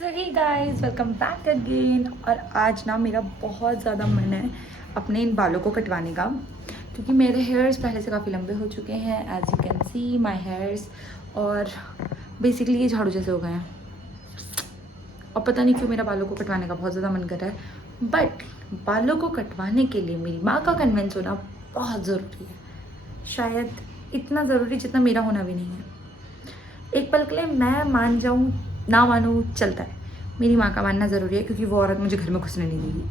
सो hey guys, welcome back again. और आज ना मेरा बहुत ज़्यादा मन है अपने इन बालों को कटवाने का, क्योंकि मेरे हेयर्स पहले से काफ़ी लंबे हो चुके हैं। As you can see my hairs, और बेसिकली ये झाड़ू जैसे हो गए हैं। और पता नहीं क्यों मेरा बालों को कटवाने का बहुत ज़्यादा मन कर रहा है, बट बालों को कटवाने के लिए मेरी माँ का कन्विंस होना बहुत ज़रूरी है। शायद इतना ज़रूरी जितना मेरा होना भी नहीं है। एक पल के लिए मैं मान जाऊँ ना मानूँ चलता है, मेरी माँ का मानना ज़रूरी है, क्योंकि वो औरत मुझे घर में घुसने नहीं देगी।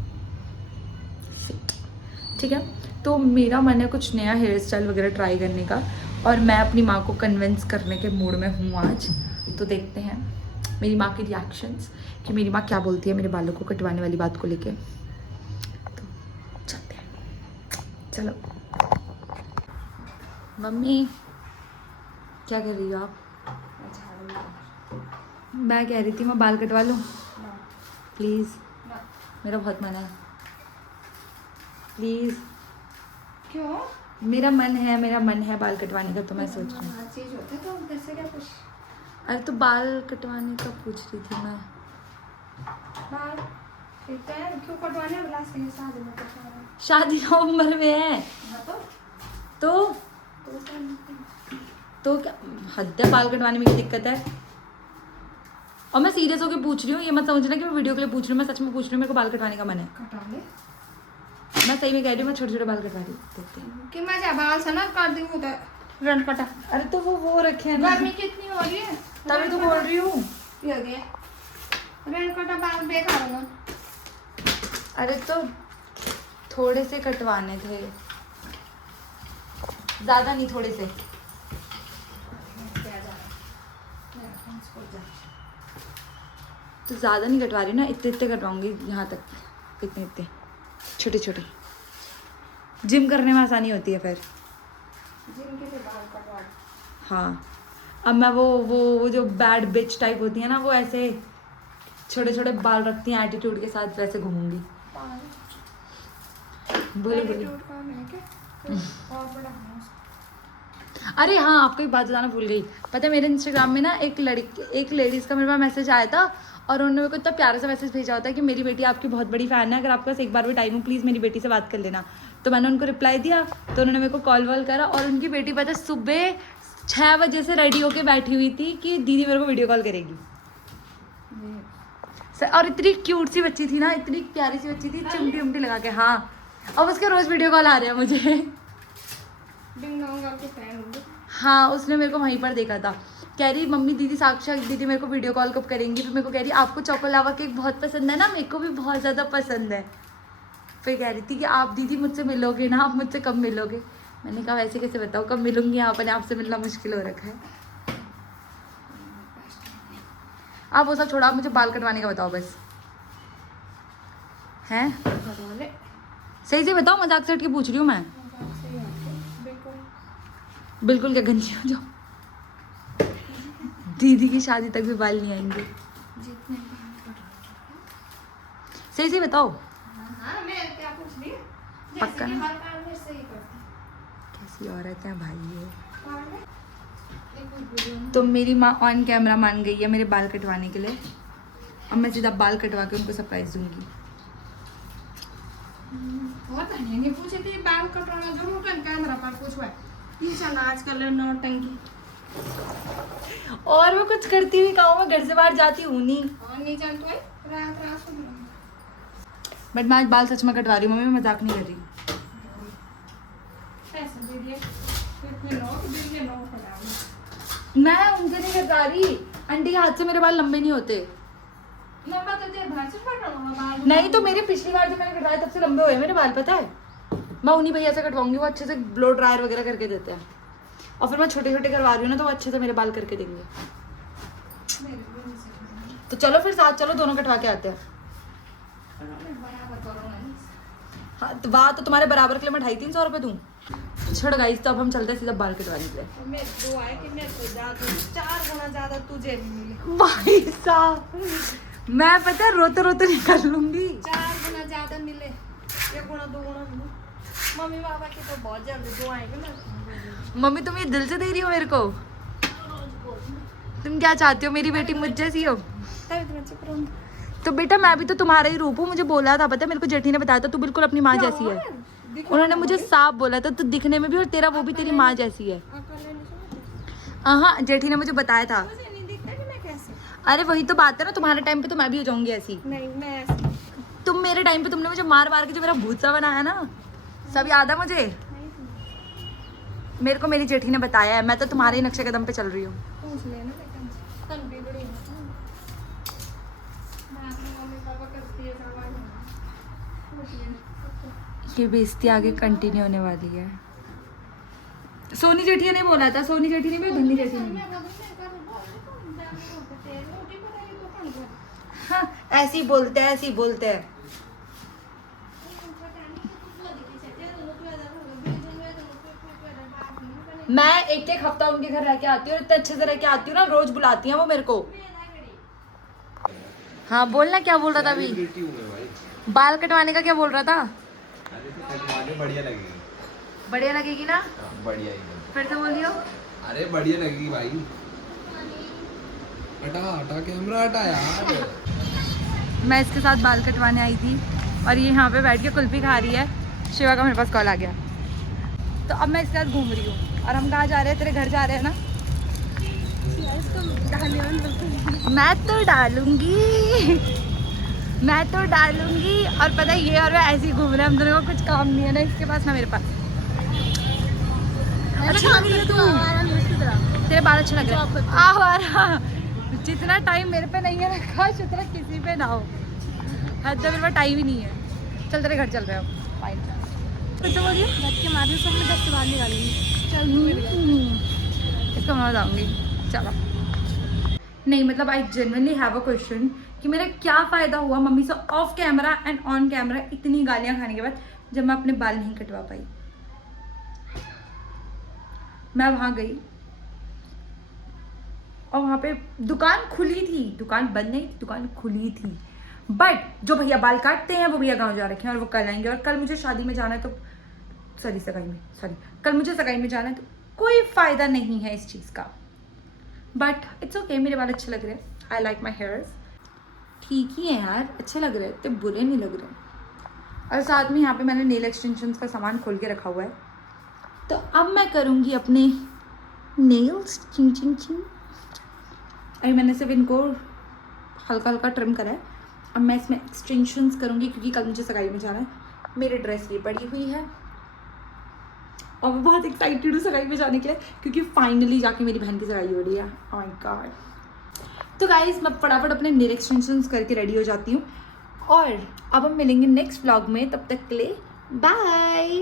ठीक है, तो मेरा मन है कुछ नया हेयर स्टाइल वगैरह ट्राई करने का, और मैं अपनी माँ को कन्विंस करने के मूड में हूँ आज। तो देखते हैं मेरी माँ की रिएक्शंस, कि मेरी माँ क्या बोलती है मेरे बालों को कटवाने वाली बात को लेके। तो चलते हैं, चलो। मम्मी क्या कर रही हो आप? मैं कह रही थी मैं बाल कटवा लूँ प्लीज़, मेरा बहुत मन है, प्लीज़। क्यों? मेरा मन है बाल कटवाने का, तो मैं सोच रही हूँ। चीज होता है तो कैसे क्या कुछ अरे तो बाल कटवाने का पूछ रही थी मैं। बाल ठीक है, क्यों कटवाने? बिलास के शादी में कटवाना? शादी नवंबर में है। हाँ तो तो क्या हद है, बाल कटवाने में क्या दिक्कत है? और मैं सीरियस होकर पूछ रही हूँ, ये मत समझना कि मैं वीडियो के लिए पूछ रही हूँ, मैं सच में पूछ रही हूँ। मेरे को बाल कटवाने का मन है, कटा ले। मैं सही में कह रही हूँ। मैं छोटे छोटे बाल कटवा रही हूँ, देखते हैं। कि मैं जा बाल से ना काट दूँ उधर रन कटा। अरे तो वो रखे हैं ना, गर्मी कितनी हो रही है, तभी तो बोल रही हूँ। ये हो गया रन कटा, बाल बेकार होगा। अरे तो थोड़े से कटवाने थे, ज्यादा नहीं, थोड़े से। तो ज़्यादा नहीं कटवा रही ना, इतने इतने कटवाऊंगी, यहाँ तक, इतने इतने छोटे छोटे। जिम करने में आसानी होती है फिर। जिम के लिए बाल कटवा। हाँ, अब मैं वो जो बैड बिच टाइप होती है ना, वो ऐसे छोटे छोटे बाल रखती हैं एटीट्यूड के साथ, वैसे घूमूंगी। बोलो बोलो। अरे हाँ, आपको एक बात बताना भूल गई। पता है मेरे इंस्टाग्राम में ना एक लेडीज़ का मेरे पास मैसेज आया था, और उन्होंने मेरे को इतना प्यारा सा मैसेज भेजा होता है कि मेरी बेटी आपकी बहुत बड़ी फ़ैन है, अगर आपके पास एक बार भी टाइम हो प्लीज़ मेरी बेटी से बात कर लेना। तो मैंने उनको रिप्लाई दिया, तो उन्होंने मेरे को कॉल वॉल करा, और उनकी बेटी पता है सुबह 6 बजे से रेडी होके बैठी हुई थी कि दीदी मेरे को वीडियो कॉल करेगी। और इतनी क्यूट सी बच्ची थी ना, इतनी प्यारी सी बच्ची थी, चिमटी उमटी लगा के। हाँ, अब उसके रोज़ वीडियो कॉल आ रहे हैं मुझे। हाँ, उसने मेरे को वहीं पर देखा था, कह रही मम्मी दीदी साक्षात दीदी मेरे को वीडियो कॉल कब करेंगी। फिर मेरे को कह रही आपको चोको लावा केक बहुत पसंद है ना, मेरे को भी बहुत ज़्यादा पसंद है। फिर कह रही थी कि आप दीदी मुझसे मिलोगे ना, आप मुझसे कब मिलोगे। मैंने कहा वैसे कैसे बताओ कब मिलूंगी, यहाँ पर आपसे मिलना मुश्किल हो रखा है। आप वो सब छोड़ा, आप मुझे बाल कटवाने का बताओ बस। हैं सही से बताओ, मजाक से हट के पूछ रही हूँ मैं। बिल्कुल क्या गंजी हो जाओ, दीदी की शादी तक भी बाल नहीं आएंगे। सही से बताओ। हाँ, मैं क्या पूछ रही हूँ? पक्का जैसे कि ना? हर काम में सही करती। कैसी औरत है भाई ये। एक तो मेरी माँ ऑन कैमरा मान गई है मेरे बाल कटवाने के लिए। अब मैं सीधा बाल कटवा के उनको सरप्राइज दूंगी। बहुत नहीं पूछे थी बाल कटवाना जरूर कर कैमरा पर पूछवा पीछा ना आजकल नौटंकी। और मैं कुछ करती हुई कहूँ, मैं घर से बाहर जाती हूँ नहीं। और नहीं जानते है रात रात को बट मैं आज बाल सच में कटवा रही हूँ मम्मी, मैं मजाक नहीं कर रही। पैसे दे दिए फिर कोई नोट दे दिए, नोट हटाओ। मैं उनसे नहीं कटवा रही, आंटी के हाथ से मेरे बाल लंबे नहीं होते। लंबा तो तेरे भाई से कटवाऊंगा बाल। नहीं तो मेरे पिछली बार जब मैंने कटवाए तब से लंबे हुए मेरे बाल, पता है। मैं उन्हीं भैया से कटवाऊंगी, वो अच्छे से ब्लो ड्रायर वगैरह करके देते हैं। और फिर मैं छोटे छोटे करवा रही हूँ ना, तो वो अच्छे से मेरे बाल करके देंगे। तो चलो फिर साथ चलो, दोनों कटवा के आते हैं। बराबर करो ना। हाँ तो बात तो तुम्हारे बराबर के लिए मैं 250-300 रुपये दूँ। छोड़ गाइस, तो अब हम चलते हैं सीधा बाल कटवाने के लिए। मैं दो आए कि मैं तो ज्यादा 4 गुना ज्यादा तुझे भी मिले। भाई साहब, मैं पता है रोते रोते निकल लूंगी। 4 गुना ज्यादा मिले, 1 गुना 2 गुना मिले। मम्मी पापा की तो बहुत जल्दी दो आएंगे ना। मम्मी तुम ये दिल से दे रही हो मेरे को? तुम क्या चाहती हो, मेरी बेटी मुझ जैसी हो? तभी तो मैं चुप रहूं। तो बेटा मैं भी तो तुम्हारा ही रूप हूँ, मुझे बोला था, पता है मेरे को जेठी ने बताया था तू बिल्कुल अपनी माँ जैसी है। उन्होंने मुझे साफ बोला था तू दिखने में भी और तेरा वो भी तेरी माँ जैसी है। हाँ जेठी ने मुझे बताया था। मुझे नहीं दिखता कि मैं कैसे। अरे वही तो बात है ना, तुम्हारे टाइम पे तो मैं भी हो जाऊंगी ऐसी। नहीं मैं ऐसे तुम मेरे टाइम पे तुमने मुझे मार मार के जो मेरा भूत सा बनाया ना, सब याद है मुझे। मेरे को मेरी जेठी ने बताया है, मैं तो तुम्हारे ही नक्शे कदम पे चल रही हूँ। पूछ लेना लेकिन तन भी बड़ी है। बात में मम्मी पापा करती है करवाई ये बेइज्जती आगे कंटिन्यू होने वाली है। सोनी जेठी ने बोला था, सोनी जेठी ने भी, धन्नी जेठी ने। हाँ ऐसे ही बोलते हैं, ऐसे ही बोलते हैं। मैं एक एक हफ्ता उनके घर रह के आती हूँ, इतने अच्छे से रह के आती हूँ ना, रोज बुलाती हैं वो मेरे को। हाँ बोलना, क्या बोल रहा था अभी? बाल कटवाने का क्या बोल रहा था? अरे तो कटवाने बढ़िया लगेगी। बढ़िया लगेगी ना? बढ़िया एकदम। फिर से बोलियो। अरे बढ़िया लगेगी भाई। हटा हटा कैमरा हटा यार। मैं इसके साथ बाल कटवाने आई थी और ये यहाँ पे बैठ के कुल्फी खा रही है। शिवा का मेरे पास कॉल आ गया, तो अब मैं इसके साथ घूम रही हूँ। और हम कहाँ जा रहे हैं? तेरे घर जा रहे हैं ना? मैं तो डालूंगी, मैं तो डालूंगी। और पता है ये और मैं ऐसे ही घूम रहे हैं, हम दोनों को कुछ काम नहीं है ना इसके पास ना मेरे पास। अच्छा लग रही है तू, तेरे बाल अच्छे लग रहे हैं। आहो यार, जितना टाइम मेरे पे नहीं है ना काश उतना किसी पे ना हो। हद है, मेरे पास टाइम ही नहीं है। चल तेरे घर चल रहे हो, फाइन। फिर से बोलिए। के मारे सब में 10 के बाद निकालेंगे। चल तू मेरे घर। इसको मैं बताऊंगी, चलो। नहीं मतलब I genuinely have a question कि मेरा क्या फ़ायदा हुआ मम्मी से of camera and on camera इतनी गालियाँ खाने के बाद, जब मैं अपने बाल नहीं कटवा पाई। मैं वहाँ गई और वहाँ पे दुकान खुली थी, दुकान बंद नहीं थी, दुकान खुली थी। बट जो भैया बाल काटते हैं वो भैया गाँव जा रखे हैं और वो कल आएंगे। और कल मुझे शादी में जाना है, तो कल मुझे सगाई में जाना है, तो कोई फ़ायदा नहीं है इस चीज़ का। बट इट्स ओके, मेरे बाल अच्छे लग रहे हैं। आई लाइक माई हेयर्स, ठीक ही है यार, अच्छे लग रहे हैं, इतने बुरे नहीं लग रहे। और साथ में यहाँ पे मैंने नेल एक्सटेंशंस का सामान खोल के रखा हुआ है, तो अब मैं करूँगी अपने नेल्स। चिंग चिंग चिंग। अभी मैंने सिर्फ इनको हल्का हल्का ट्रिम करा है, अब मैं इसमें एक्सटेंशंस करूँगी क्योंकि कल मुझे सगाई में जाना है। मेरी ड्रेस ये पड़ी हुई है और मैं बहुत एक्साइटेड हूँ सगाई में जाने के लिए, क्योंकि फाइनली जाके मेरी बहन की सगाई हो रही है। Oh my God. तो गाइस मैं फटाफट अपने नेल एक्सटेंशंस करके रेडी हो जाती हूँ और अब हम मिलेंगे नेक्स्ट व्लॉग में। तब तक के लिए बाय।